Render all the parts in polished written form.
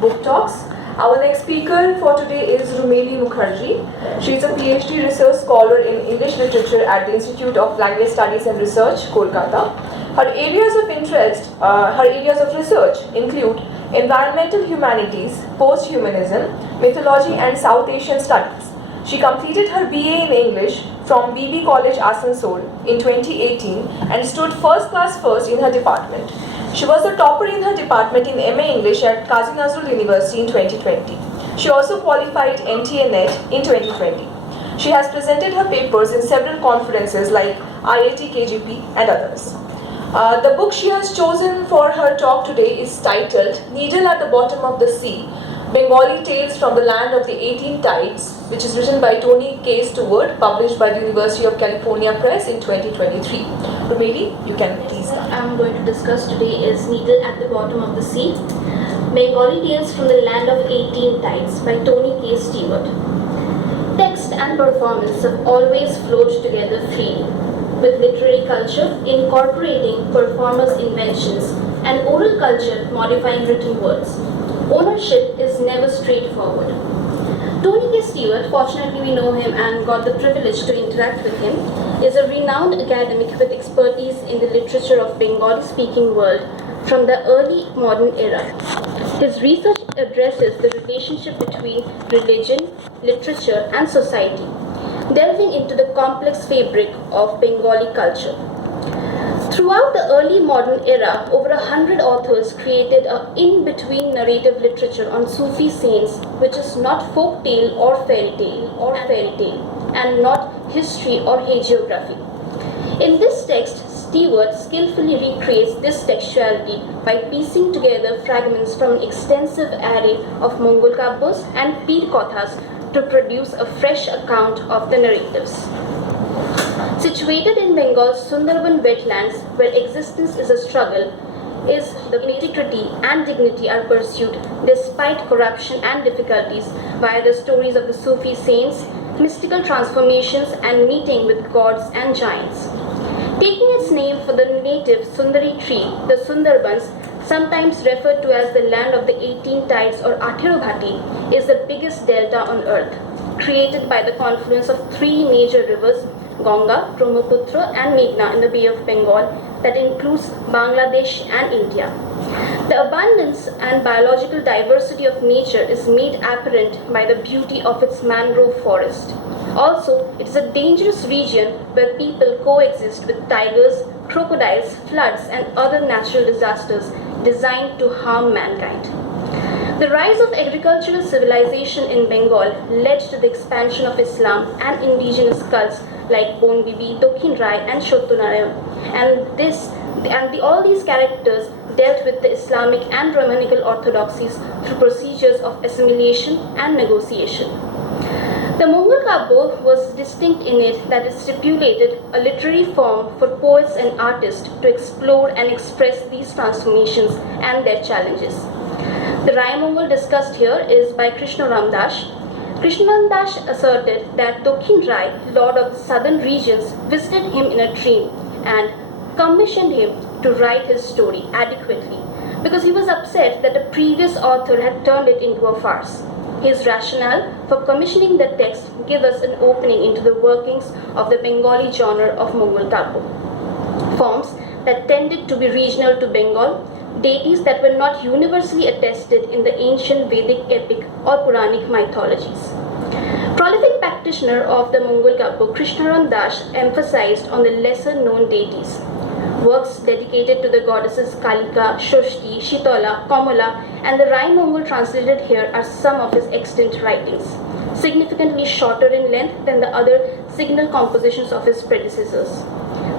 book talks. Our next speaker for today is Rumeli Mukherjee. She is a PhD research scholar in English literature at the Institute of Language Studies and Research, Kolkata. Her areas of research include environmental humanities, post-humanism, mythology and South Asian studies. She completed her BA in English from BB College Asansol in 2018 and stood first in her department. She was the topper in her department in MA English at Kazi Nazrul University in 2020. She also qualified NTA NET in 2020. She has presented her papers in several conferences like IIT KGP and others. The book she has chosen for her talk today is titled Needle at the Bottom of the Sea, Bengali Tales from the Land of the 18 Tides, which is written by Tony K. Stewart, published by the University of California Press in 2023. Rumeli, you can please start. I'm going to discuss today is Needle at the Bottom of the Sea, Bengali Tales from the Land of 18 Tides by Tony K. Stewart. Text and performance have always flowed together freely, with literary culture incorporating performers' inventions and oral culture modifying written words. Ownership is never straightforward. Tony K. Stewart, fortunately we know him and got the privilege to interact with him, is a renowned academic with expertise in the literature of Bengali-speaking world from the early modern era. His research addresses the relationship between religion, literature and society, delving into the complex fabric of Bengali culture. Throughout the early modern era, over 100 authors created an in-between narrative literature on Sufi saints, which is not folk tale or fairy tale, and not history or hagiography. In this text, Stewart skillfully recreates this textuality by piecing together fragments from an extensive array of Mongol kabbos and Peer Kothas to produce a fresh account of the narratives. Situated in Bengal's Sundarban wetlands, where existence is a struggle, is the integrity and dignity are pursued despite corruption and difficulties via the stories of the Sufi saints, mystical transformations and meeting with gods and giants. Taking its name for the native Sundari tree, the Sundarbans, sometimes referred to as the land of the 18 tides or Athirobhati, is the biggest delta on earth, created by the confluence of three major rivers, Ganga, Brahmaputra and Meghna in the Bay of Bengal that includes Bangladesh and India. The abundance and biological diversity of nature is made apparent by the beauty of its mangrove forest. Also, it is a dangerous region where people coexist with tigers, crocodiles, floods and other natural disasters designed to harm mankind. The rise of agricultural civilization in Bengal led to the expansion of Islam and indigenous cults like Bon Bibi, Dokhin Rai and Shotunarayan. All these characters dealt with the Islamic and Brahmanical orthodoxies through procedures of assimilation and negotiation. The Mongol Kabbo was distinct in it that it stipulated a literary form for poets and artists to explore and express these transformations and their challenges. The Rai Mongol discussed here is by Krishna Ram Das. Krishna Ram Das asserted that Dokhin Rai, lord of the southern regions, visited him in a dream and commissioned him to write his story adequately because he was upset that the previous author had turned it into a farce. His rationale for commissioning the text gave us an opening into the workings of the Bengali genre of Mongol Kabbo. Forms that tended to be regional to Bengal, deities that were not universally attested in the ancient Vedic epic or Puranic mythologies. Prolific practitioner of the Mongol Kabbo, Krishnaram Das emphasized on the lesser known deities. Works dedicated to the goddesses Kalika, Shoshti, Shitola, Kamala, and the Rai Mongol translated here are some of his extant writings, significantly shorter in length than the other signal compositions of his predecessors.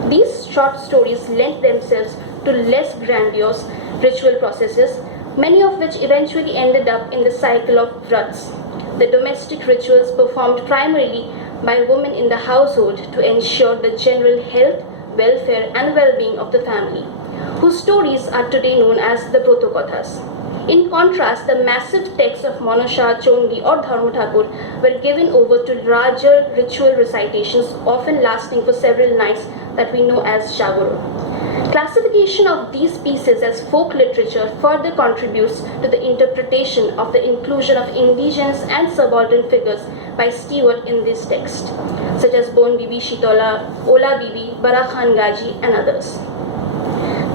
These short stories lent themselves to less grandiose ritual processes, many of which eventually ended up in the cycle of vrats, the domestic rituals performed primarily by women in the household to ensure the general health, welfare and well-being of the family, whose stories are today known as the Protokothas. In contrast, the massive texts of Manasha, Chondi or Dharma Thakur were given over to larger ritual recitations, often lasting for several nights, that we know as Jagoro. Classification of these pieces as folk literature further contributes to the interpretation of the inclusion of indigenous and subaltern figures by Stewart in this text, such as Bon Bibi Shitola, Ola Bibi, Bara Khan Gaji, and others.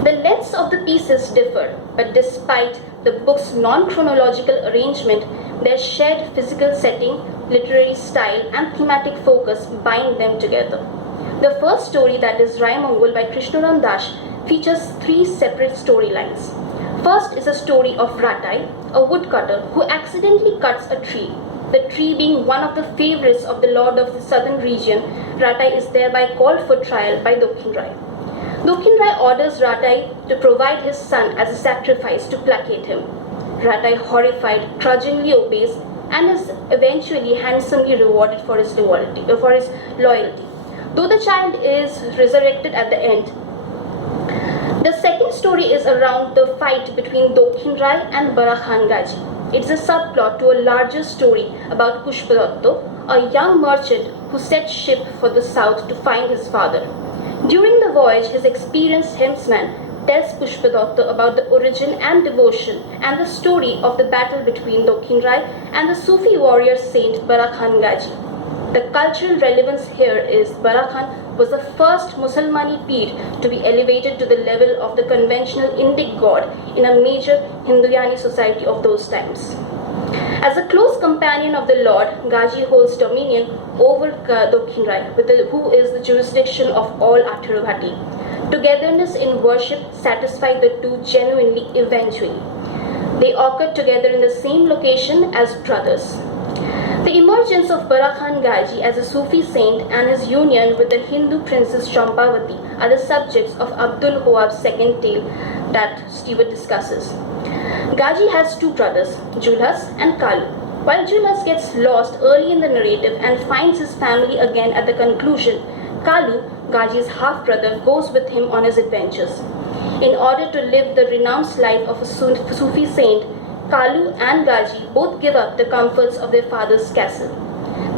The lengths of the pieces differ, but despite the book's non-chronological arrangement, their shared physical setting, literary style, and thematic focus bind them together. The first story, that is Rai Mongol by Krishnaram Das, features three separate storylines. First is a story of Ratai, a woodcutter who accidentally cuts a tree. The tree being one of the favorites of the lord of the southern region, Ratai is thereby called for trial by Dokhin Rai. Dokhin Rai orders Ratai to provide his son as a sacrifice to placate him. Ratai, horrified, grudgingly obeys and is eventually handsomely rewarded for his loyalty. Though the child is resurrected at the end. The second story is around the fight between Dokhin Rai and Bara Khan Gaji. It's a subplot to a larger story about Pushpadotto, a young merchant who set ship for the south to find his father. During the voyage, his experienced helmsman tells Pushpadotto about the origin and devotion and the story of the battle between Dokhin Rai and the Sufi warrior saint Bara Khan Gaji. The cultural relevance here is Bara Khan was the first Musalmani Peer to be elevated to the level of the conventional Indic god in a major Hinduyani society of those times. As a close companion of the Lord, Gaji holds dominion over Dokhin Rai, who is the jurisdiction of all Atharvati. Togetherness in worship satisfied the two genuinely eventually. They occurred together in the same location as brothers. The emergence of Bara Khan Gaji as a Sufi saint and his union with the Hindu princess Champavati are the subjects of Abdul Wahhab's second tale that Stewart discusses. Gaji has two brothers, Julhas and Kalu. While Julhas gets lost early in the narrative and finds his family again at the conclusion, Kalu, Gaji's half-brother, goes with him on his adventures. In order to live the renounced life of a Sufi saint, Kalu and Gaji both give up the comforts of their father's castle.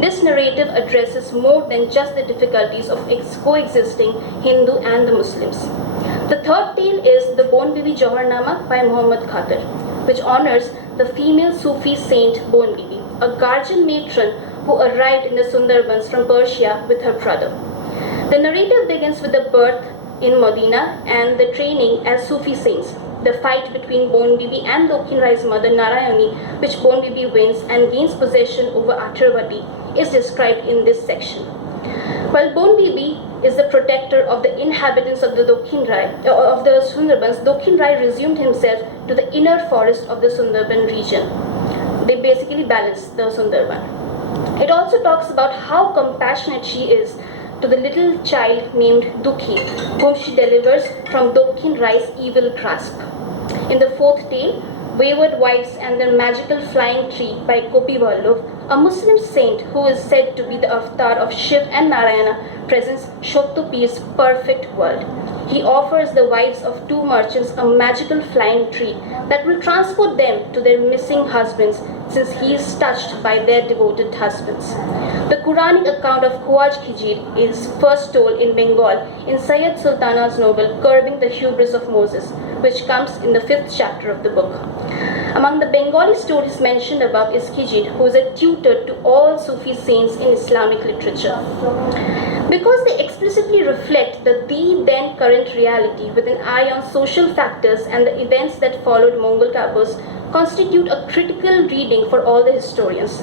This narrative addresses more than just the difficulties of coexisting Hindu and the Muslims. The third tale is the Bon Bibi Jauharnama by Muhammad Khatar, which honors the female Sufi saint Bon Bibi, a guardian matron who arrived in the Sundarbans from Persia with her brother. The narrative begins with the birth in Medina and the training as Sufi saints. The fight between Bon Bibi and Dokhin Rai's mother Narayani, which Bon Bibi wins and gains possession over Atharvati, is described in this section. While Bon Bibi is the protector of the inhabitants of the Sundarbans, Dokhin Rai resumed himself to the inner forest of the Sundarban region. They basically balance the Sundarban. It also talks about how compassionate she is to the little child named Dukhi, whom she delivers from Dokhin Rai's evil grasp. In the fourth tale, Wayward Wives and Their Magical Flying Tree by Gopi Vallabh, a Muslim saint who is said to be the avatar of Shiv and Narayana, presents Shottopir's perfect world. He offers the wives of two merchants a magical flying tree that will transport them to their missing husbands, since he is touched by their devoted husbands. The Quranic account of Khwaj Khijir is first told in Bengal in Sayyid Sultana's novel Curbing the Hubris of Moses, which comes in the 5th chapter of the book. Among the Bengali stories mentioned above is Khijir, who is a tutor to all Sufi saints in Islamic literature. Because they explicitly reflect the then current reality with an eye on social factors and the events that followed Mongol Kabbas, constitute a critical reading for all the historians.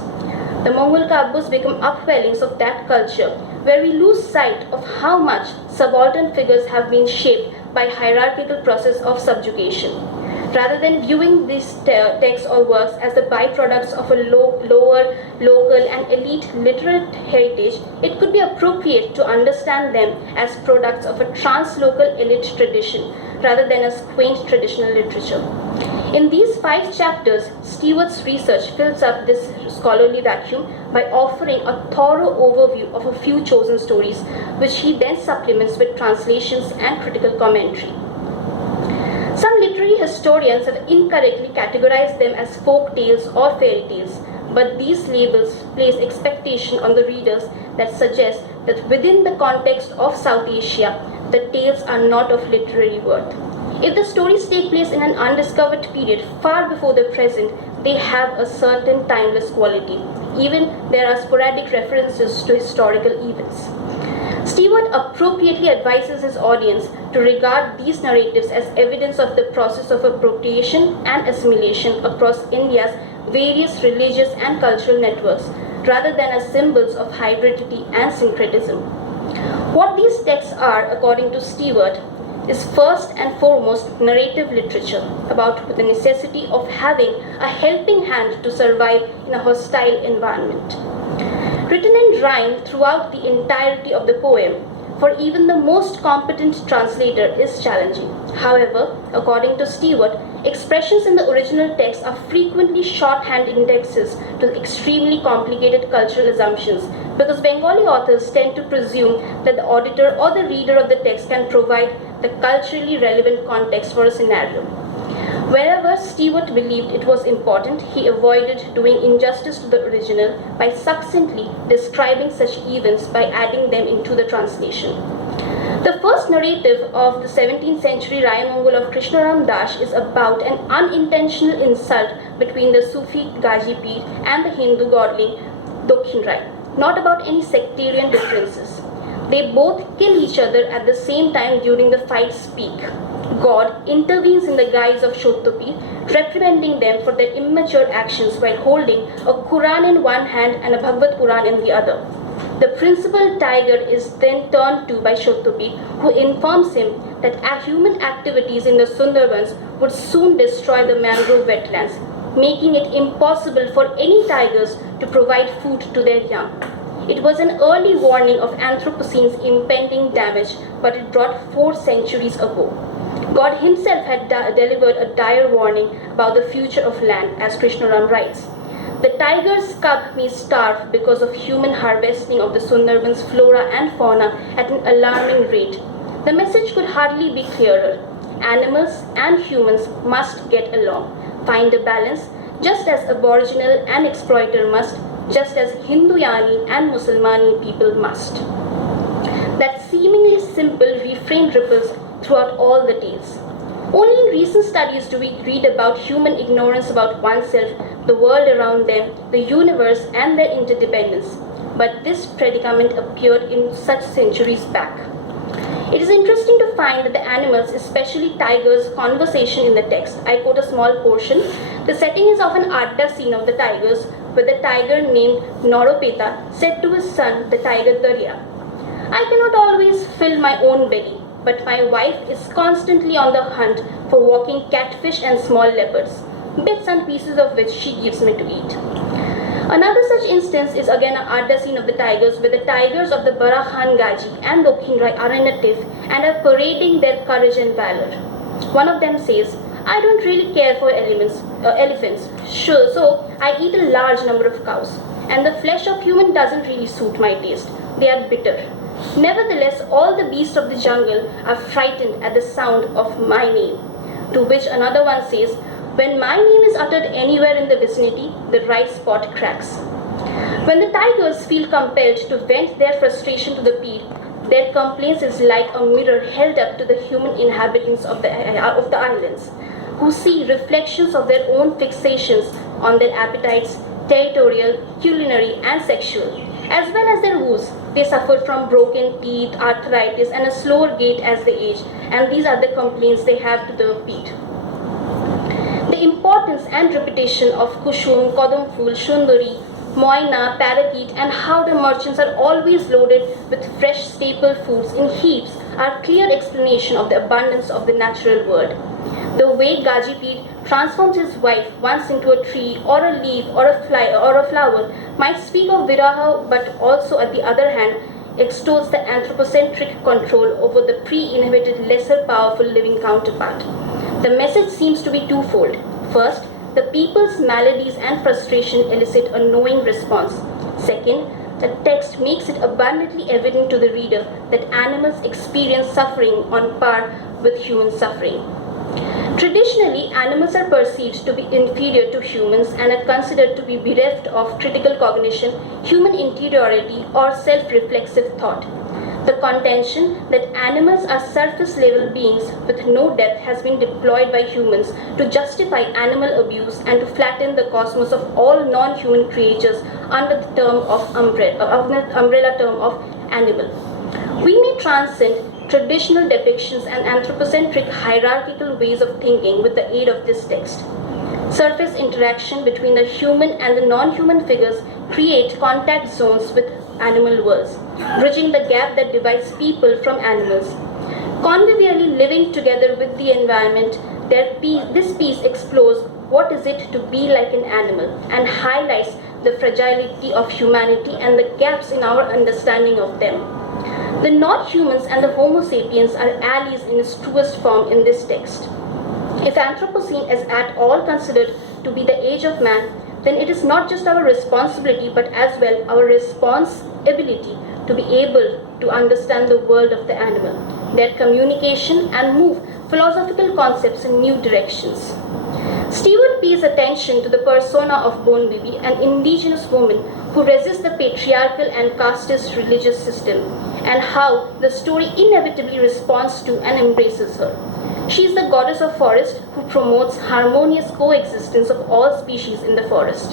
The Mongol Kabbas become upwellings of that culture, where we lose sight of how much subaltern figures have been shaped by hierarchical process of subjugation. Rather than viewing these texts or works as the byproducts of a lower, local and elite literate heritage, it could be appropriate to understand them as products of a translocal elite tradition, rather than as quaint traditional literature. In these 5 chapters, Stewart's research fills up this scholarly vacuum by offering a thorough overview of a few chosen stories, which he then supplements with translations and critical commentary. Some literary historians have incorrectly categorized them as folk tales or fairy tales, but these labels place expectation on the readers that suggest that within the context of South Asia, the tales are not of literary worth. If the stories take place in an undiscovered period far before the present, they have a certain timeless quality. Even there are sporadic references to historical events. Stewart appropriately advises his audience to regard these narratives as evidence of the process of appropriation and assimilation across India's various religious and cultural networks, rather than as symbols of hybridity and syncretism. What these texts are, according to Stewart, is first and foremost narrative literature about the necessity of having a helping hand to survive in a hostile environment. Written in rhyme throughout the entirety of the poem, for even the most competent translator is challenging. However, according to Stewart, expressions in the original text are frequently shorthand indexes to extremely complicated cultural assumptions, because Bengali authors tend to presume that the auditor or the reader of the text can provide the culturally relevant context for a scenario. Wherever Stewart believed it was important, he avoided doing injustice to the original by succinctly describing such events by adding them into the translation. The first narrative of the 17th century Rayamangol of Krishnaram Das is about an unintentional insult between the Sufi Gaji Pir and the Hindu godling Dokhin Rai, not about any sectarian differences. They both kill each other at the same time during the fight's peak. God intervenes in the guise of Shottopir, reprimanding them for their immature actions while holding a Quran in one hand and a Bhagavad Quran in the other. The principal tiger is then turned to by Shottopir, who informs him that human activities in the Sundarbans would soon destroy the mangrove wetlands, making it impossible for any tigers to provide food to their young. It was an early warning of Anthropocene's impending damage, but it brought 4 centuries ago. God himself had delivered a dire warning about the future of land, as Krishnaram writes. The tiger's cub may starve because of human harvesting of the Sundarbans' flora and fauna at an alarming rate. The message could hardly be clearer. Animals and humans must get along, find a balance, just as Aboriginal and exploiter must, just as Hinduyani and Musalmani people must. That seemingly simple refrain ripples throughout all the tales. Only in recent studies do we read about human ignorance about oneself, the world around them, the universe, and their interdependence. But this predicament appeared in such centuries back. It is interesting to find that the animals, especially tigers' conversation in the text. I quote a small portion. The setting is of an adda scene of the tigers, where the tiger named Noropeta said to his son, the tiger Darya, "I cannot always fill my own belly, but my wife is constantly on the hunt for walking catfish and small leopards, bits and pieces of which she gives me to eat." Another such instance is again an adda scene of the tigers, where the tigers of the Barakhan Gaji and Dokhin Rai are in a tiff and are parading their courage and valor. One of them says, "I don't really care for elephants, sure, so I eat a large number of cows, and the flesh of human doesn't really suit my taste. They are bitter. Nevertheless, all the beasts of the jungle are frightened at the sound of my name." To which another one says, "When my name is uttered anywhere in the vicinity, the rice pot cracks." When the tigers feel compelled to vent their frustration to the pir, their complaints is like a mirror held up to the human inhabitants of the islands, who see reflections of their own fixations on their appetites, territorial, culinary, and sexual, as well as their woes. They suffer from broken teeth, arthritis, and a slower gait as they age, and these are the complaints they have to the pir. The importance and reputation of Kushum, Kodamful, Shundari, Moina, Parakeet, and how the merchants are always loaded with fresh staple foods in heaps are clear explanation of the abundance of the natural world. The way Gaji Pir transforms his wife once into a tree or a leaf or a flower might speak of Viraha, but also at the other hand extols the anthropocentric control over the pre-inhibited lesser powerful living counterpart. The message seems to be twofold. First, the people's maladies and frustration elicit a knowing response. Second, the text makes it abundantly evident to the reader that animals experience suffering on par with human suffering. Traditionally, animals are perceived to be inferior to humans and are considered to be bereft of critical cognition, human interiority, or self-reflexive thought. The contention that animals are surface level beings with no depth has been deployed by humans to justify animal abuse and to flatten the cosmos of all non-human creatures under the umbrella term of animal. We may transcend traditional depictions and anthropocentric hierarchical ways of thinking with the aid of this text. Surface interaction between the human and the non-human figures create contact zones with animal worlds, bridging the gap that divides people from animals. Convivially living together with the environment, this piece explores what is it to be like an animal and highlights the fragility of humanity and the gaps in our understanding of them. The non-humans and the Homo sapiens are allies in its truest form in this text. If Anthropocene is at all considered to be the age of man, then it is not just our responsibility but as well our responsibility to be able to understand the world of the animal, their communication, and move philosophical concepts in new directions. Stewart pays attention to the persona of Bone Bibi, an indigenous woman who resists the patriarchal and casteist religious system, and how the story inevitably responds to and embraces her. She is the goddess of forest who promotes harmonious coexistence of all species in the forest.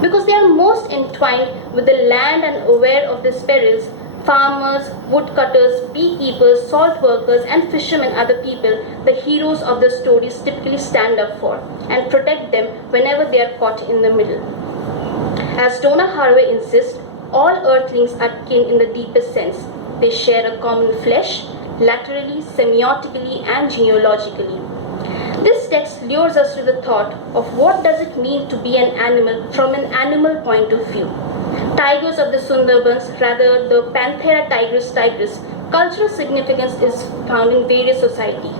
Because they are most entwined with the land and aware of these perils, farmers, woodcutters, beekeepers, salt workers, and fishermen are the people the heroes of the stories typically stand up for and protect them whenever they are caught in the middle. As Donna Haraway insists, all earthlings are kin in the deepest sense. They share a common flesh, laterally, semiotically, and genealogically. This text lures us to the thought of what does it mean to be an animal from an animal point of view. Tigers of the Sundarbans, rather the Panthera tigris, cultural significance is found in various societies.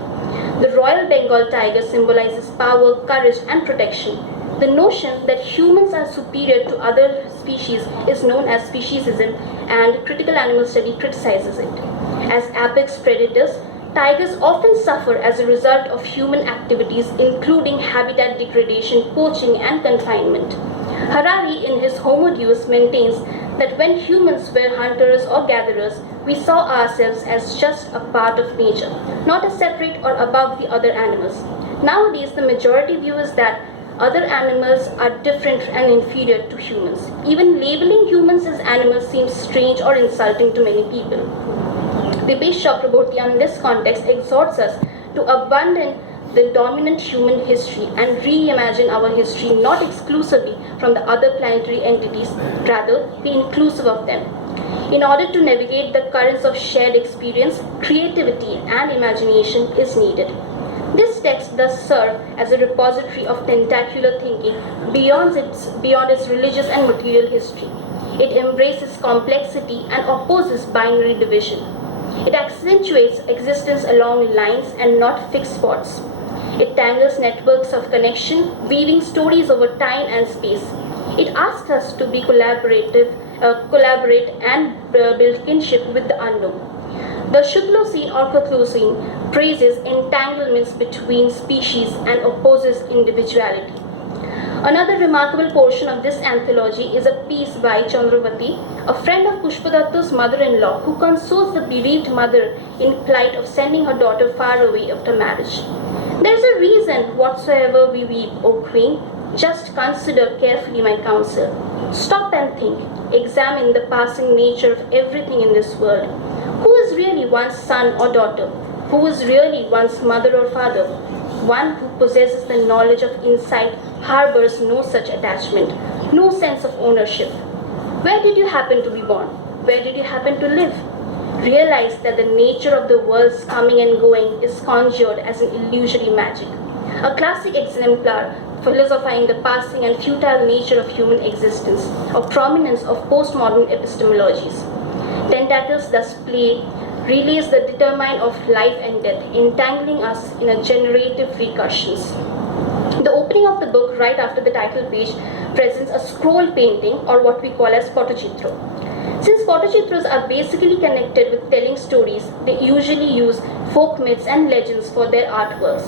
The Royal Bengal tiger symbolizes power, courage, and protection. The notion that humans are superior to other species is known as speciesism, and critical animal study criticizes it. As apex predators, tigers often suffer as a result of human activities including habitat degradation, poaching, and confinement. Harari in his Homo Deus maintains that when humans were hunters or gatherers, we saw ourselves as just a part of nature, not as separate or above the other animals. Nowadays, the majority view is that other animals are different and inferior to humans. Even labeling humans as animals seems strange or insulting to many people. Dipesh Chakraborty in this context exhorts us to abandon the dominant human history and reimagine our history not exclusively from the other planetary entities, rather be inclusive of them. In order to navigate the currents of shared experience, creativity and imagination is needed. This text does serve as a repository of tentacular thinking beyond its religious and material history. It embraces complexity and opposes binary division. It accentuates existence along lines and not fixed spots. It tangles networks of connection, weaving stories over time and space. It asks us to be collaborate and build kinship with the unknown. The Shuklocene or Cathlucene praises entanglements between species and opposes individuality. Another remarkable portion of this anthology is a piece by Chandravati, a friend of Pushpadatta's mother-in-law, who consoles the bereaved mother in plight of sending her daughter far away after marriage. There is a reason whatsoever we weep, O Queen. Just consider carefully my counsel. Stop and think. Examine the passing nature of everything in this world. Who is really one's son or daughter? Who is really one's mother or father? One who possesses the knowledge of insight harbors no such attachment, no sense of ownership. Where did you happen to be born? Where did you happen to live? Realize that the nature of the world's coming and going is conjured as an illusory magic. A classic exemplar philosophizing the passing and futile nature of human existence, a prominence of postmodern epistemologies. Tentacles thus play relays the determine of life and death, entangling us in a generative recursions. The opening of the book, right after the title page, presents a scroll painting, or what we call as photochitro. Since photochitros are basically connected with telling stories, they usually use folk myths and legends for their artworks.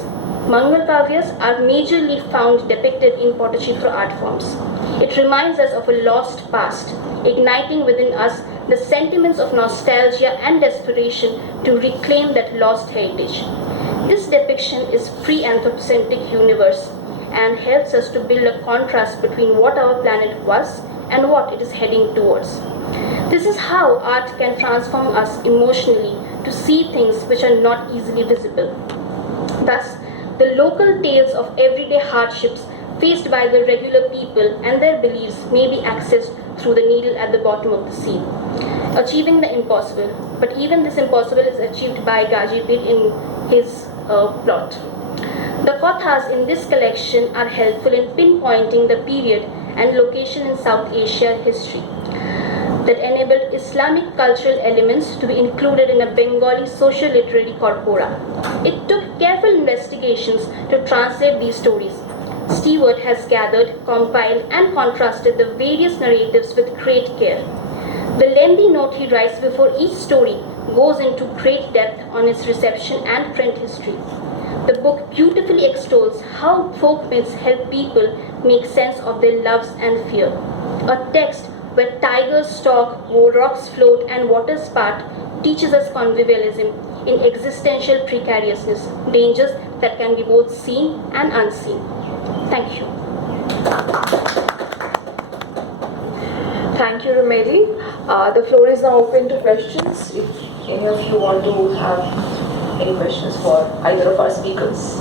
Mangal Kavyas are majorly found depicted in photochitra art forms. It reminds us of a lost past, igniting within us the sentiments of nostalgia and desperation to reclaim that lost heritage. This depiction is pre-anthropocentric universe and helps us to build a contrast between what our planet was and what it is heading towards. This is how art can transform us emotionally to see things which are not easily visible. Thus, the local tales of everyday hardships faced by the regular people and their beliefs may be accessed through the needle at the bottom of the sea, achieving the impossible. But even this impossible is achieved by Gajipir in his plot. The kathas in this collection are helpful in pinpointing the period and location in South Asia history that enabled Islamic cultural elements to be included in a Bengali social literary corpora. It took careful investigations to translate these stories. Stewart has gathered, compiled, and contrasted the various narratives with great care. The lengthy note he writes before each story goes into great depth on its reception and print history. The book beautifully extols how folk myths help people make sense of their loves and fear. A text where tigers stalk, rocks float, and waters part teaches us convivialism in existential precariousness, dangers that can be both seen and unseen. Thank you. Thank you, Rumeli. The floor is now open to questions. If any of you want to have any questions for either of our speakers.